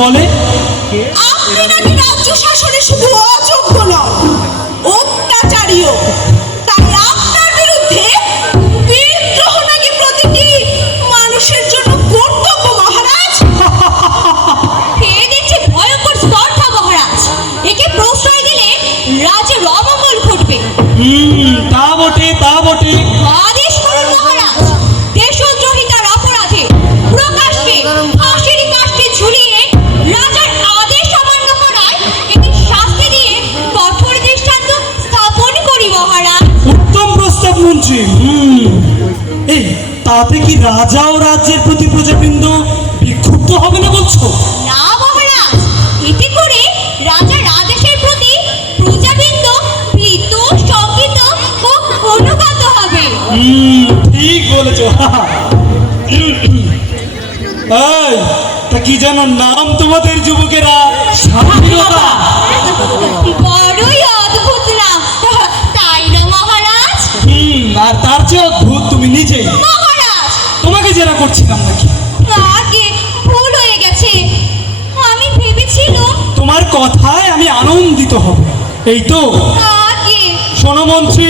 বলে আপনি নাকি রাজ্য শাসনে শুধু অযোগ্য নন, অত্যাচারীও। তাই আপনার বিরুদ্ধে বিদ্রোহ নাকি প্রতিটি মানুষের জন্য কর্তব্য মহারাজ। এ দেখছি ভয়ঙ্কর স্পর্ধা মহারাজ। একে প্রশ্রয় দিলে রাজ্যের অমঙ্গল ঘটবে। তা বটে তা বটে। আদেশ করুন মহারাজ। দেশদ্রোহিতার অপরাধে প্রকাশ্যে ফাঁসির কাষ্ঠে ঝুলিয়ে রাজার আদেশ অমান্য করায় একে শাস্তি দিয়ে কঠোর দৃষ্টান্ত স্থাপন করি মহারাজ। উত্তম প্রস্তাব মন্ত্রী। এই তাতে কি রাজা ও রাজ্যের প্রতি প্রজাবৃন্দ বিক্ষুব্ধ হবে না বলছো? না মহারাজ, এতে করে রাজার আদেশের প্রতি প্রজাবৃন্দ ভীত, শঙ্কিত ও অনুগত হবে। ঠিক বলেছো। এই তা কি যেন নাম তোমাদের যুবকেরা? স্বাধীনতা। বড়ই অদ্ভুত নাম, তাই না মহারাজ? আর তার চেয়ে অদ্ভুত তুমি নিজে। মহারাজ, তোমাকে জেরা করছিলাম নাকি? আগে ভুল হয়ে গেছে। আমি ভেবেছিলাম তোমার কথায় আমি আনন্দিত হব, এই তো। আগে শোনো মন্ত্রী,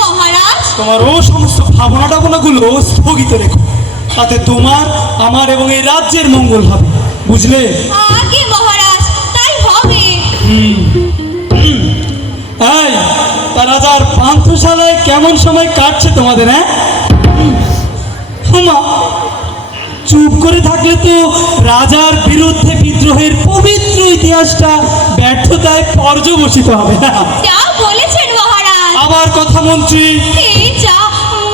মহারাজ, তোমার ও সমস্ত ভাবনা টাবনাগুলো স্থগিত রেখো। তাতে তোমার, আমার এবং এই রাজ্যের মঙ্গল হবে, বুঝলে? আগে মহারাজ, তাই হবে। এই তা রাজার পান্থশালায় কেমন সময় কাটছে তোমাদের? হ্যাঁ, চুপ করে থাকলে তো রাজার বিরুদ্ধে বিদ্রোহের পবিত্র ইতিহাসটা ব্যর্থতায় পর্যবসিত হবে। যা বলেছেন মহারাজ। আবার কথা মন্ত্রী, এই যা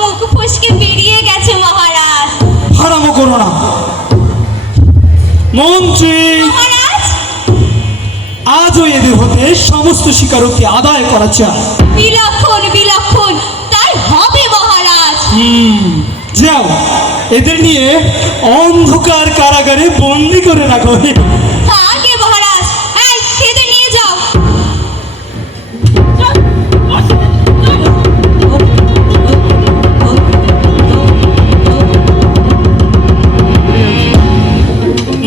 মুখ ফসকে বেরিয়ে গেছে মহারাজ। হারামো করো না মন্ত্রী। মহারাজ, আজও এদের হতে সমস্ত স্বীকারোক্তি আদায় করা চাই। বিলক্ষণ বিলক্ষণ, তাই হবে মহারাজ। যাও, এদের নিয়ে অন্ধকার কারাগারে বন্দি করে রাখো। আগে মহারাজ, এই খেতে নিয়ে যাও।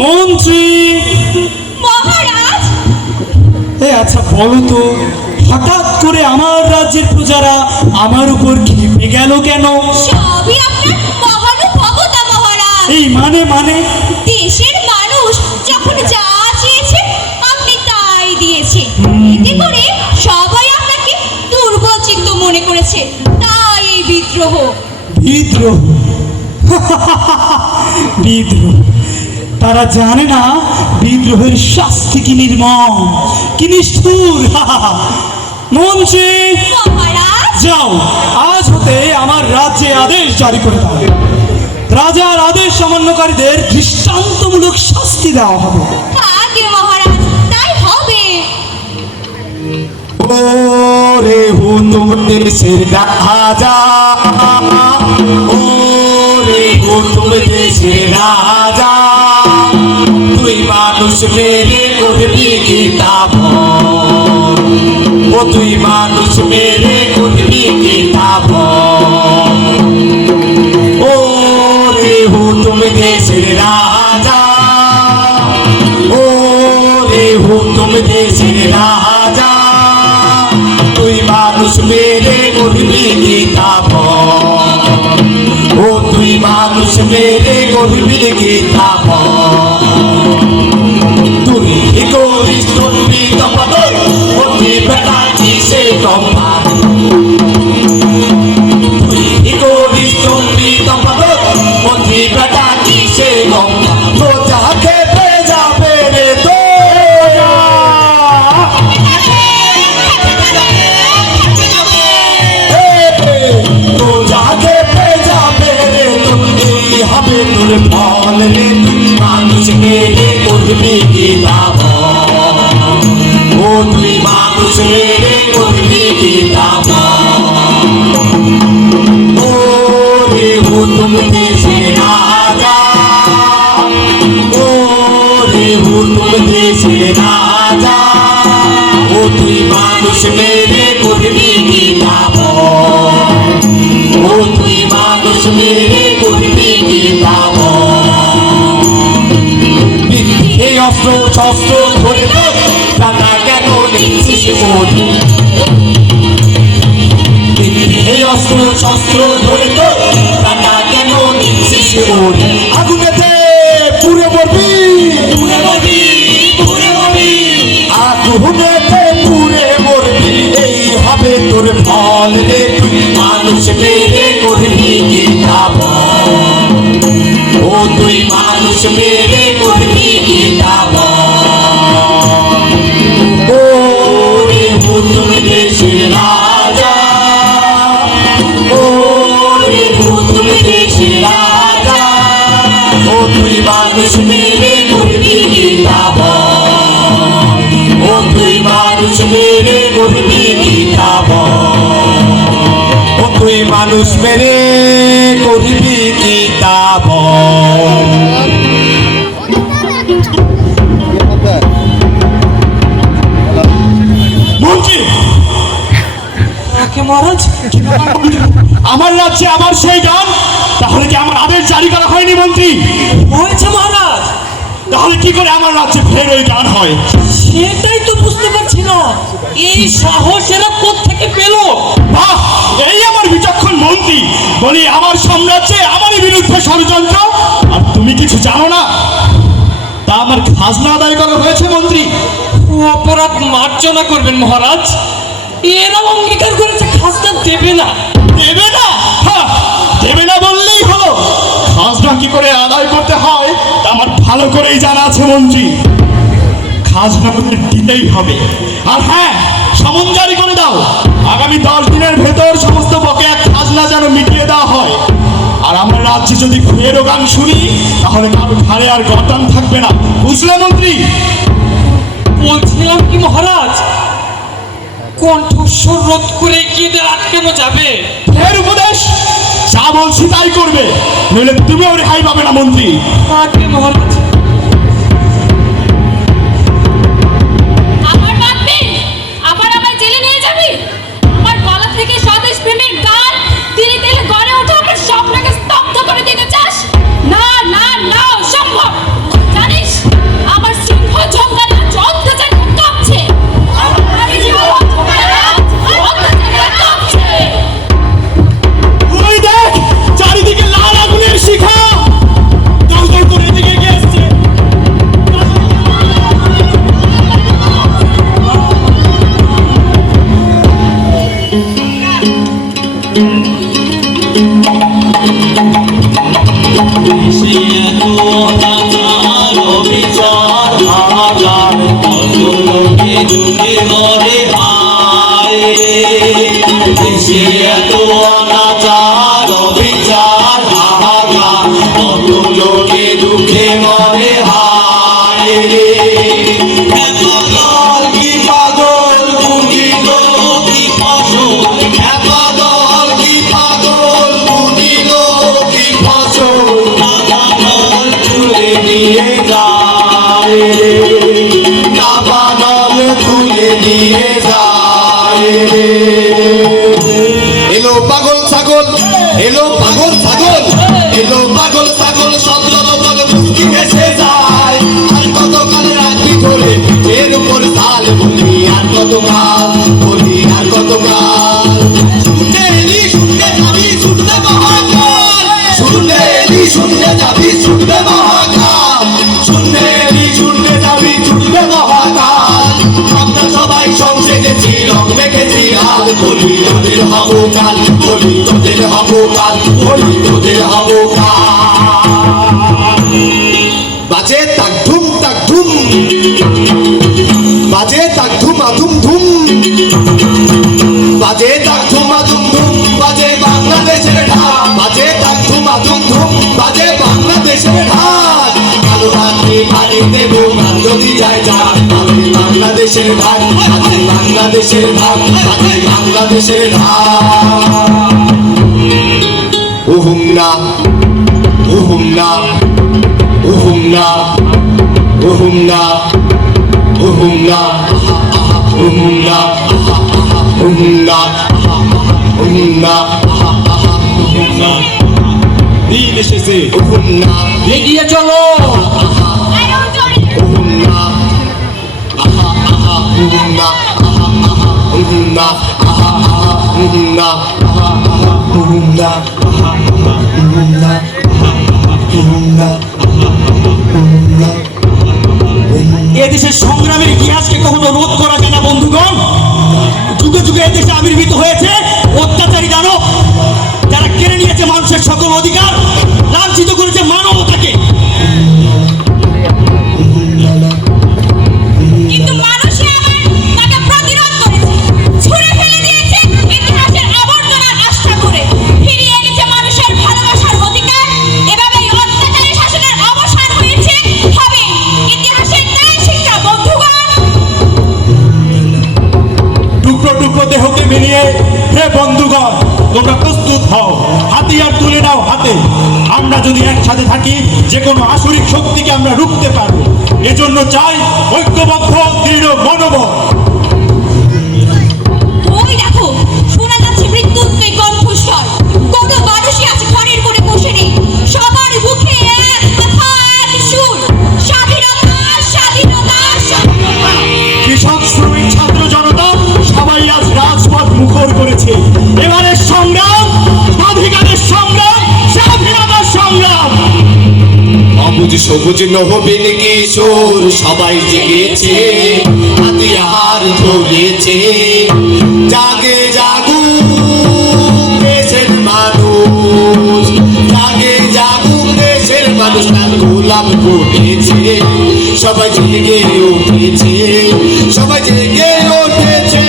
মন্ত্রী, মহারাজ, আচ্ছা বলো তো, হঠাৎ করে আমার রাজ্যের প্রজারা আমার উপর খেপে গেল কেন? সবই আপনার মহানুভবতা মহারাজ। এই মানে দেশের মানুষ যখন যা চেয়েছে আপনি তাই দিয়েছে। এতে করে সবাই আপনাকে দুর্বল চিত্ত মনে করেছে, তাই এই বিদ্রোহ। বিদ্রোহ? বিদ্রোহ? তারা জানে না বিদ্রোহের শাস্তি কি নির্মম, কি নিষ্ঠুর। মন্ত্রী, মহারাজ, যাও, আজ হতে আমার রাজ্যে আদেশ জারি করে দাও। রাজার আদেশ অমান্যকারীদের দৃষ্টান্তমূলক শাস্তি দেওয়া হবে। আগে মহারাজ, তাই হবে। ওরে হুতুম দেশের রাজা, ওরে হুতুম দেশের রাজা, তুই মানুষ মেরে করবি কি তাপন, ও তুই মানুষ মেরে করবি কি তাপন। ওরে হুতুম দেশের রাজা, ওরে হুতুম দেশের রাজা, তুই মানুষ মেরে করবি কি তাপন, ও তুই মানুষ মেরে করবি কি তাপন। তুই করিস তুমি তপন, ও তুই বেটা কিসে তপন, তুই করিস তুমি তপন, ও তুই বেটা কিসে তপন। তো যাকে পেয়ে যাবে রে তো, তো যাকে পেয়ে যাবে রে তুমি, হবে তোর ফল রে। তুই মানুষ মেরে করবি কি তাপন, ও তুই মানুষ মেরে করবি কি তাপন। ও রে হুতুম দেশের রাজা, ও রে হুতুম দেশের রাজা, ও তুই মানুষ মেরে করবি কি তাপন, ও তুই মানুষ মেরে করবি কি তাপন। এই অস্ত্র শস্ত্র ধরে তোর প্রাণটা কেন নিচ্ছিস মরি এই অস্ত্র শস্ত্র ধরে তোর প্রাণটা কেন নিচ্ছিস মরি আগুনেতে পুড়ে মরবি পুড়ে মরবি পুড়ে মরবি আগুনেতে পুড়ে মরবি এই হবে তোর ফল রে তুই মানুষ মেরে করবি কি লাভ ও তুই মানুষ মেরে করবি কি লাভ ও রে হুতুম দেশের রাজা ও রে হুতুম দেশের রাজা ও তুই মানুষ মেরে করবি কি লাভ ও তুই মানুষ মেরে করবি কি লাভ ও তুই মানুষ মেরে করবি কি লাভ মন্ত্রী মহারাজ আমার রাজ্যে আবার সেই গান, তাহলে কি আমার আদেশ জারি করা হয়নি মন্ত্রী? হয়েছে মহারাজ, তাহলে কি করে আমার রাজ্যে ফের ওই গান হয়? সেটাই তো বুঝতে পারছি না, এই সাহস এরা কোত্থেকে পেল? বাহ, এই আমার বিচক্ষণ মন্ত্রী। বলি আমার সাম্রাজ্যে আমারই বিরুদ্ধে ষড়যন্ত্র, আর তুমি কিছু জানো না? তা আমার খাজনা আদায় করা হয়েছে মন্ত্রী। অপরাধ মার্জনা করবেন মহারাজ, এরা অঙ্গীকার করেছে খাজনা দেবে না। দেবে না? হ্যাঁ, দেবে না বললেই হলো। খাজনা কি করে আদায় করতে হয় তা আমার ভালো করেই জানা আছে মন্ত্রী। খাজনা করতে দিতেই হবে। আর হ্যাঁ, সমন জারি করে দাও, আগামী 10 দিনের ভেতর সমস্ত বকেয়া খাজনা যেন মিটিয়ে দেওয়া হয়। আর আমার রাজ্যে যদি ফেরও গান শুনি, তাহলে কারো ঘাড়ে আর গর্দান থাকবে না, বুঝলে মন্ত্রী? বলছিলাম কি মহারাজ, কণ্ঠস্বর রোধ করে কি এদের আটকানো যাবে? ফের উপদেশ, যা বলছি তাই করবে, নইলে তুমিও রেহাই পাবে না মন্ত্রী। আগে মহারাজ। আমার বাঁধবি, আবার আমায় জেলে নিয়ে যাবি? আমার গলা থেকে স্বদেশ প্রেমের গান তিলে তিলে গড়ে ওঠে, আমার স্বপ্নকে স্তব্ধ করে দিতে চাস? না না না, অসম্ভব। জানিস আমার সিংহ জঙ্গলে অত্যাচার কাঁপছে, আমার সিংহ জঙ্গলে অত্যাচার কাঁপছে। ওই দেখ, চারিদিকে লাল আগুনের শিখা দলদল করে এদিকে এগিয়ে আসছে। এলো পাগল ছাগল, এলো পাগল ছাগল, এলো পাগল ছাগল, শব্দ বলে মুক্তি ভেসে যায়। আর কতকাল রাখি ধরে এর উপর তাল বলি, আর কতকাল বলি, আর কতকাল। শুনতে এলি শুনতে যাবি, শুনতে মহাকাল, শুনতে এলি শুনতে যাবি, শুনতে মহাকাল, শুনতে এলি শুনতে যাবি, শুনতে মহাকাল। আমরা সবাই সংসেজেছি, রং মেখেছি লাল, বলি তোদের হবো কাল, বলি তোদের হবো কাল, বলি তোদের হবো কাল। বাজে তাক ধুম তাক ধুম, বাজে তাক ধুম আধুম ধুম, বাজে তাক ধুম আধুম ধুম, বাজে বাংলাদেশের ঢাক, বাজে তাক ধুম আধুম ধুম, বাজে বাংলাদেশের ঢাক। কালো রাত্রি বাড়ি দেব গান যদি যায় যাক, বাজে বাংলাদেশের ঢাক, বাজে বাংলাদেশের ঢাক, বাজে বাংলাদেশের ঢাক। উহুম না, উহুম না, উহুম না, উহুম না, উহুম না, উহুম না, উহুম না, উহুম না, উহুম না। দিন এসেছে, উহুম না, এগিয়ে চলো। আরো জোরে। উহুম না, না আহা আহা না আহা আহা না আহা আহা না এদেশের সংগ্রামের ইতিহাসকে কখনো রোধ করা যায় না বন্ধুগণ। যুগে যুগে এদেশে আবির্ভূত হয়েছে অত্যাচারী দানব, যারা কেড়ে নিয়েছে মানুষের সকল অধিকার, লাঞ্ছিত করেছে মানবতাকে। কিন্তু মানুষই আবার তাকে প্রতিরোধ করেছে, ছুঁড়ে ফেলে দিয়েছে ইতিহাসের আবর্জনার আস্থা করে, ফিরিয়ে এনেছে মানুষের ভালোবাসার অধিকার। এভাবেই অত্যাচারী শাসনের অবসান হয়েছে, হবে ইতিহাসের ন্যায় শিক্ষা বন্ধুগণ। টুকরো টুকরো দেহকে মিলিয়ে হে বন্ধুগণ, তোমরা প্রস্তুত হও, হাতিয়ার তুলে নাও হাতে। আমরা যদি একসাথে থাকি, যে কোনো আসরিক শক্তিকে আমরা রুখতে পারবো। এজন্য চাই ঐক্যবদ্ধ দৃঢ় মনোবল। ওই দেখো, শোনা যাচ্ছে মৃত্যুঞ্জয় কণ্ঠস্বর। কোনো মানুষই আছে ঘরের করে বসে নেই, সবার মুখে এক কথা এক সুর, স্বাধীনতা স্বাধীনতা স্বাধীনতা। কৃষক শ্রমিক ছাত্র জনতা সবাই আজ রাজপথ মুখর করেছে। এবারের সংগ্রাম স্বাধিকারের সংগ্রাম, স্বাধীনতার সংগ্রাম। অবুজ সবুজ নহবিন কিশোর সবাই জেগেছে, হাতিয়ার ধরেছে। জাগে জাগুক দেশের মানুষ, জাগে জাগুক দেশের মানুষ, তার গোলাম ঘটেছে। সবাই জেগে উঠেছে, সবাই জেগে উঠেছে।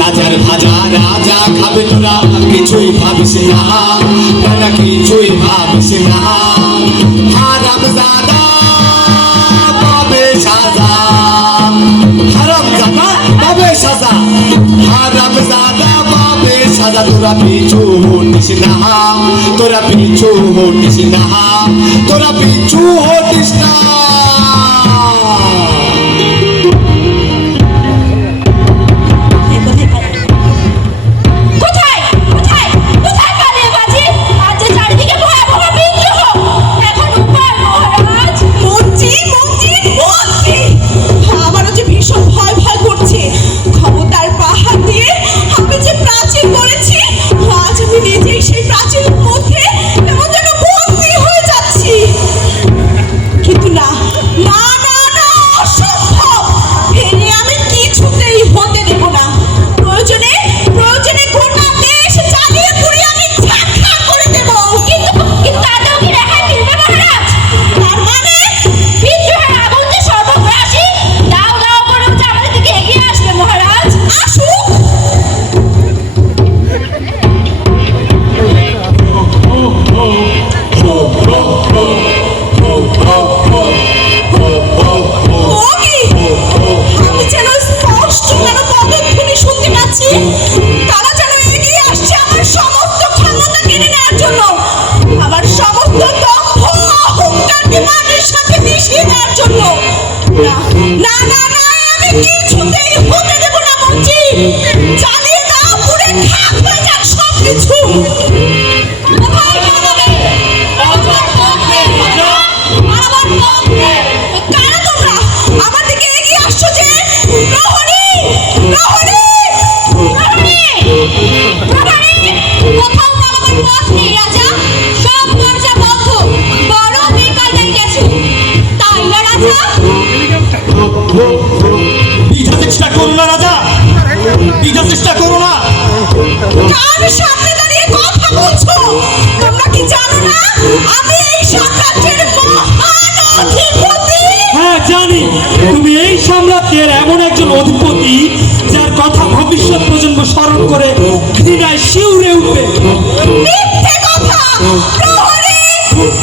রাজার ভাজা রাজা খাবে তোরা, কিছুই ভাবিস না, তারা কিছুই ভাবিস না। হারামজাদা পাবে সাজা, হারামজাদা পাবে সাজা, হারামজাদা পাবে সাজা। তোরা পিছু হটিস না, তোরা পিছু হটিস না, তোরা পিছু হটিস না। কোথায় কোথায় কোথায় পালিয়ে বাজি? আজ যে চারিদিকে ভয়াবহ বিদ্রোহ, এখন উপায় মহারাজ। মন্ত্রী মন্ত্রী মন্ত্রী, আমারও যে ভীষণ ভয় ভয় করছে। ক্ষমতার পাহাড় দিয়ে আমি যে প্রাচীর করেছি, আজ আমি নিজেই সেই প্রাচীরের মধ্যে এমন যেন বন্দী হয়ে যাচ্ছি। কিন্তু না না না না, অসম্ভব। ফেলে আমি কিছুতেই হতে দেব না। প্রয়োজনে প্রয়োজনে গোটা দেশ জ্বালিয়ে পুড়িয়ে আমি ছারখার করে দেব। কিন্তু কিন্তু তাতেও কি রেহাই মিলবে মহারাজ? তার মানে বিদ্রোহের আগুন যে সর্বগ্রাসী, দাও দাও করে উঠে আমাদের দিকে এগিয়ে আসবে মহারাজ। আসুক। ও কি? আমি যেন স্পষ্ট যেন পদধ্বনি শুনতে পাচ্ছি। তারা যেন এগিয়ে আসছে আমার সমস্ত ক্ষমতা কেড়ে নেওয়ার জন্য, আমার সমস্ত দম্ভ অহংকারকে মাটির সাথে মিশিয়ে দেওয়ার জন্য। না না না না, আমি কিছুতেই হতে দেব না মন্ত্রী। জ্বালিয়ে দাও, পুড়ে খাক হয়ে যাক সবকিছু। কোথায় পালাবে? আমার পক্ষে আমার পক্ষে। কারা তোমরা? আমার দিকে এগিয়ে আসছো যে? প্রহরী প্রহরী প্রহরী! প্রহরী! কোথাও পালাবার পথ নেই রাজা, সব দরজা বন্ধ। বড় বিপর্যয় গেছো, তাই না রাজা? বিধা চেষ্টা করো না রাজা, বিধা চেষ্টা করো না। কার সামনে দাঁড়িয়ে কথা বলছো? তোমরা কি জানো না আমি এই সাম্রাজ্যের মহান অধিপতি? হ্যাঁ জানি, তুমি এই সাম্রাজ্যের এমন একজন অধিপতি যার কথা ভবিষ্যৎ প্রজন্ম স্মরণ করে ঘৃণায় শিউরে উঠবে। মিথ্যে কথা! প্রহরী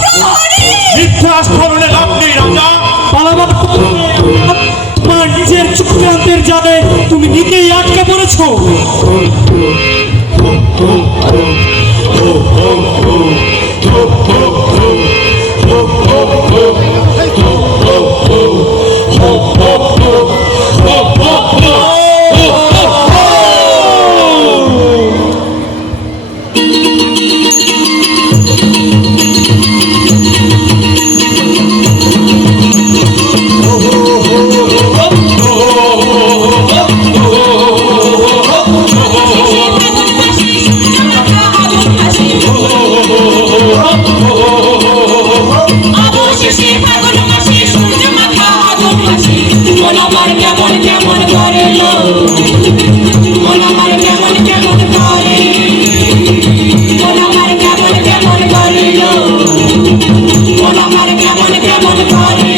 প্রহরী! মিথ্যা আস্ফোরণে লাভ নেই রাজা। পালাবার পথে তোমার নিজের চক্রান্তের জালে তুমি নিজেই আটকে পড়েছো। ঘরে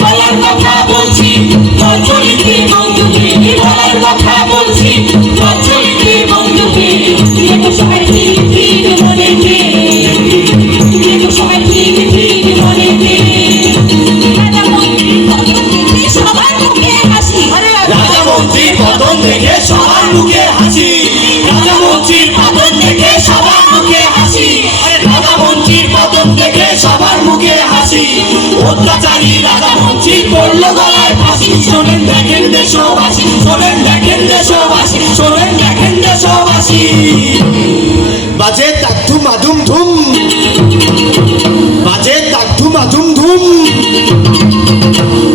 বলার কথা বলছি প্রচলিত বন্ধুকে বলার কথা বলছি প্রচলিত বন্ধুকে দেখো সবাই ঠিক ঠিক মনেতে দেখো সবাই ঠিক ঠিক মনেতে রাজা মন্ত্রীর পতন দেখে সবার মুখে হাসি রাজা মন্ত্রীর পতন দেখে সবার মুখে হাসি রাজা মন্ত্রীর পতন দেখে সবার মুখে হাসি রাজা মন্ত্রীর পতন দেখে সবার মুখে হাসি অত্যাচারী রাজা মন্ত্রী পড়লো গলায় ফাঁসি শোনেন দেখেন দেশবাসী শোনেন দেখেন দেশবাসী শোনেন দেখেন দেশবাসী বাজে তাক ধুম আধুম ধুম বাজে তাক ধুম আধুম ধুম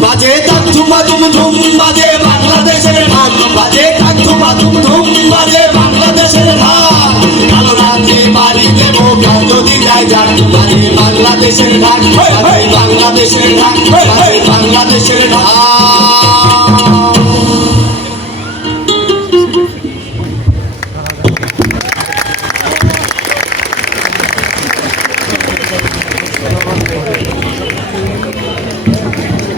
বাজে তাক ধুম আধুম ধুম বাজে বাংলাদেশের ঢাক বাজে তাক ধুম আধুম ধুম বাজে বাংলাদেশের ঢাক কালো রাতে বাড়ি দেবো গান যদি যায় যাক বাজে বাংলাদেশের ঢাক বাজে বাংলাদেশের ঢাক বাজে বাংলাদেশের ঢাক